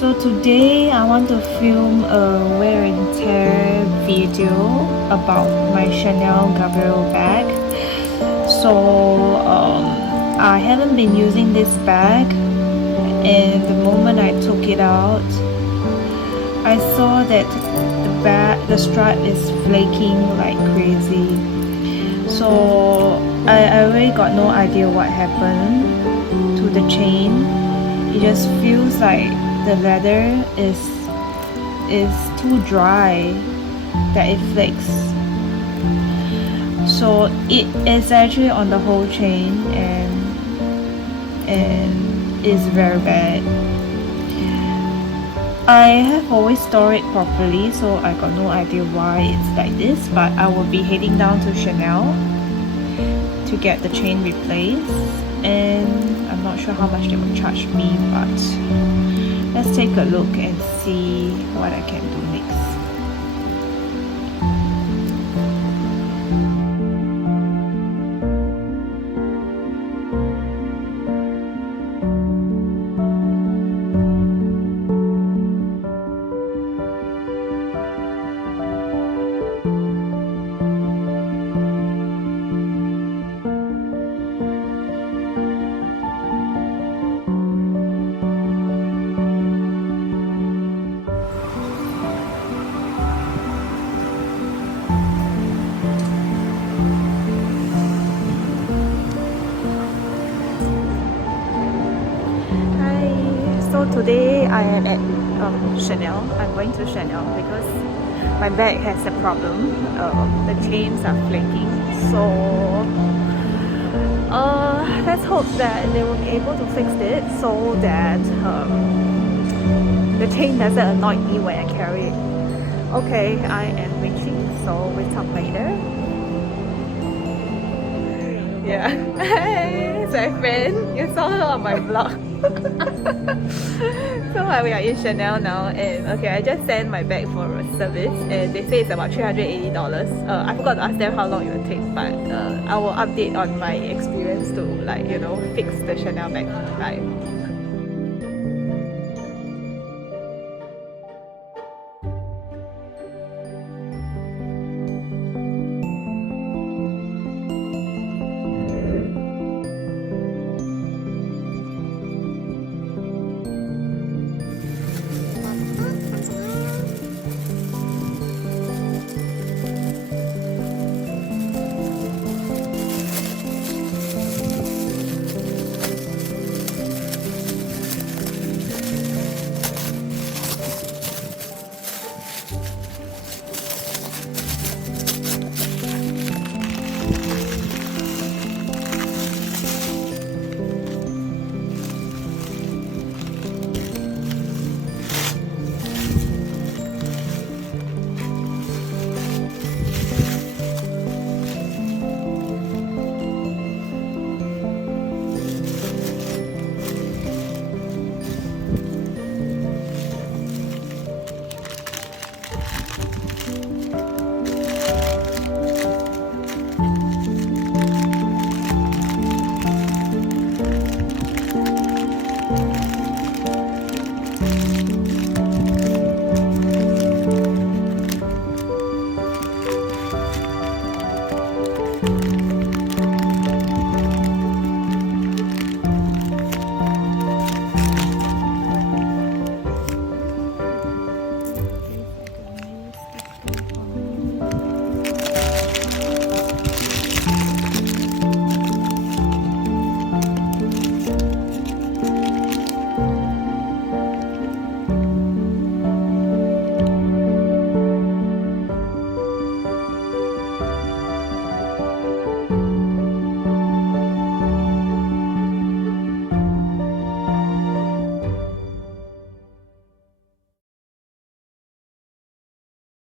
So today I want to film a wear and tear video about my Chanel Gabrielle bag. So I haven't been using this bag, and the moment I took it out, I saw that the strap is flaking like crazy. So I really got no idea what happened to the chain. It just feels like the leather is too dry that it flakes. So it is actually on the whole chain, and is very bad. I have always stored it properly, so I got no idea why it's like this, but I will be heading down to Chanel to get the chain replaced, and I'm not sure how much they will charge me, but let's take a look and see what I can do next. So today I am at Chanel. I'm going to Chanel because my bag has a problem. The chains are flaking. So let's hope that they will be able to fix it so that the chain doesn't annoy me when I carry it. Okay, I am reaching, so we'll talk later. Yeah. Hey, it's my friend. You saw her on my vlog. So we are in Chanel now, and okay, I just sent my bag for a service, and they say it's about $380. I forgot to ask them how long it will take, but I will update on my experience to, like, you know, fix the Chanel bag. Bye.